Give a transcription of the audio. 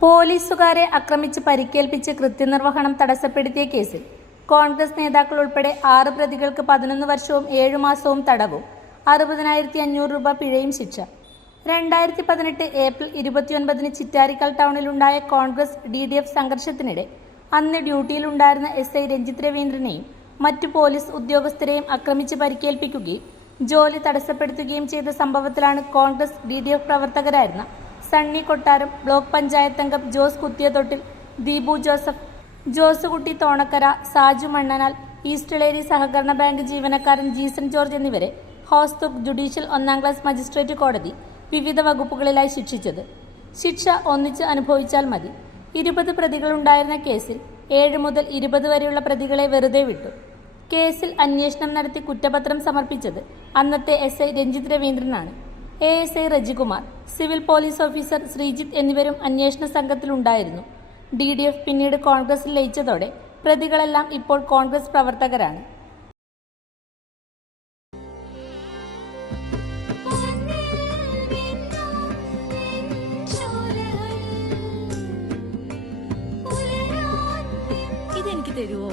പോലീസുകാരെ ആക്രമിച്ച് പരിക്കേൽപ്പിച്ച് കൃത്യനിർവഹണം തടസ്സപ്പെടുത്തിയ കേസിൽ കോൺഗ്രസ് നേതാക്കൾ ഉൾപ്പെടെ ആറ് പ്രതികൾക്ക് പതിനൊന്ന് വർഷവും ഏഴു മാസവും തടവും അറുപതിനായിരത്തി അഞ്ഞൂറ് രൂപ പിഴയും ശിക്ഷ. രണ്ടായിരത്തി പതിനെട്ട് ഏപ്രിൽ ഇരുപത്തിയൊൻപതിന് ചിറ്റാരിക്കൽ ടൗണിലുണ്ടായ കോൺഗ്രസ് ഡി ഡി എഫ് സംഘർഷത്തിനിടെ അന്ന് ഡ്യൂട്ടിയിലുണ്ടായിരുന്ന എസ് ഐ രഞ്ജിത് രവീന്ദ്രനെയും മറ്റു പോലീസ് ഉദ്യോഗസ്ഥരെയും ആക്രമിച്ച് പരിക്കേൽപ്പിക്കുകയും ജോലി തടസ്സപ്പെടുത്തുകയും ചെയ്ത സംഭവത്തിലാണ് കോൺഗ്രസ് ഡി ഡി എഫ് പ്രവർത്തകരായിരുന്ന സണ്ണി കൊട്ടാരം ബ്ലോക്ക് പഞ്ചായത്ത് അംഗം ജോസ് കുത്തിയതൊട്ടിൽ ദീപു ജോസഫ് ജോസുകുട്ടി തോണക്കര സാജു മണ്ണനാൽ ഈസ്റ്റ്ലേരി സഹകരണ ബാങ്ക് ജീവനക്കാരൻ ജീസൻ ജോർജ് എന്നിവരെ ഹോസ്തുക് ജുഡീഷ്യൽ ഒന്നാം ക്ലാസ് മജിസ്ട്രേറ്റ് കോടതി വിവിധ വകുപ്പുകളിലായി ശിക്ഷിച്ചത്. ശിക്ഷ ഒന്നിച്ച് അനുഭവിച്ചാൽ മതി. ഇരുപത് പ്രതികളുണ്ടായിരുന്ന കേസിൽ ഏഴ് മുതൽ ഇരുപത് വരെയുള്ള പ്രതികളെ വെറുതെ വിട്ടു. കേസിൽ അന്വേഷണം നടത്തി കുറ്റപത്രം സമർപ്പിച്ചത് അന്നത്തെ S I Ranjith രവീന്ദ്രനാണ്. A S I Rejikumar civil police officer Sreejith എന്നിവരും അന്വേഷണ സംഘത്തിലുണ്ടായിരുന്നു. ഡി ഡി എഫ് പിന്നീട് കോൺഗ്രസിൽ ലയിച്ചതോടെ പ്രതികളെല്ലാം ഇപ്പോൾ കോൺഗ്രസ് പ്രവർത്തകരാണ്. ഇതെനിക്ക് തരുവോ?